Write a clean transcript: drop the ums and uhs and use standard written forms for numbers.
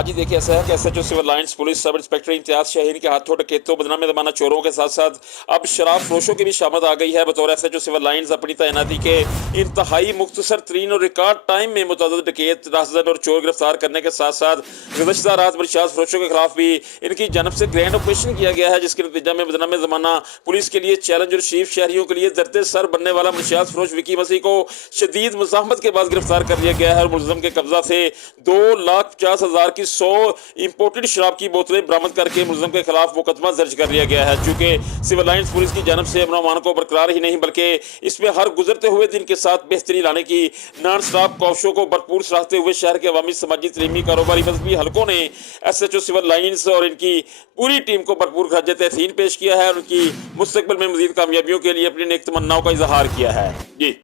आज ही देखिए ऐसा है कि SHO Civil Lines police sub inspector Imtiaz Shaheen के हाथों डकैतों बदनाम जमाना चोरों के साथ साथ अब शराब फरोशों की भी शामत आ गई है। बतौर एसएचओ सिविल लाइंस अपनी तैनाती के इंतहाई मुख्तसर तरीन और रिकॉर्ड टाइम में मुतअद्दिद डकैत, राहज़न और चोर गिरफ्तार करने के साथ साथ गुज़श्ता रात मनशियात फरोशों के खिलाफ भी इनकी जानब से ग्रैंड ऑपरेशन किया गया है, जिसके नतीजा में बदनाम जमाना पुलिस के लिए चैलेंज और शरीफ शहरियों के लिए दर्द सर बनने वाला मनशियात फरोश विकी मसीह को शदीद मुज़ाहमत के बाद गिरफ्तार कर लिया गया है और मुलज़म के कब्जा से 2,50,000 की 100 इंपोर्टेड शराब की बोतलें बरामद करके मुलज़म के खिलाफ मुकदमा दर्ज कर लिया गया है। चूंकि सिविल लाइंस पुलिस की जानब से अमन अमान को बरकरार ही नहीं बल्कि इसमें हर गुजरते हुए दिन के साथ बेहतरी लाने की नॉन स्टॉप कोशिशों को भरपूर सराहते हुए शहर के अवामी, समाजी, तलीमी, कारोबारी, मजहबी हलकों ने एसएचओ सिविल लाइंस और इनकी पूरी टीम को भरपूर खराज तहसीन पेश किया है और उनकी मुस्तकबिल में मजीद कामयाबियों के लिए अपनी नेक तमन्नाओं का इजहार किया है। जी।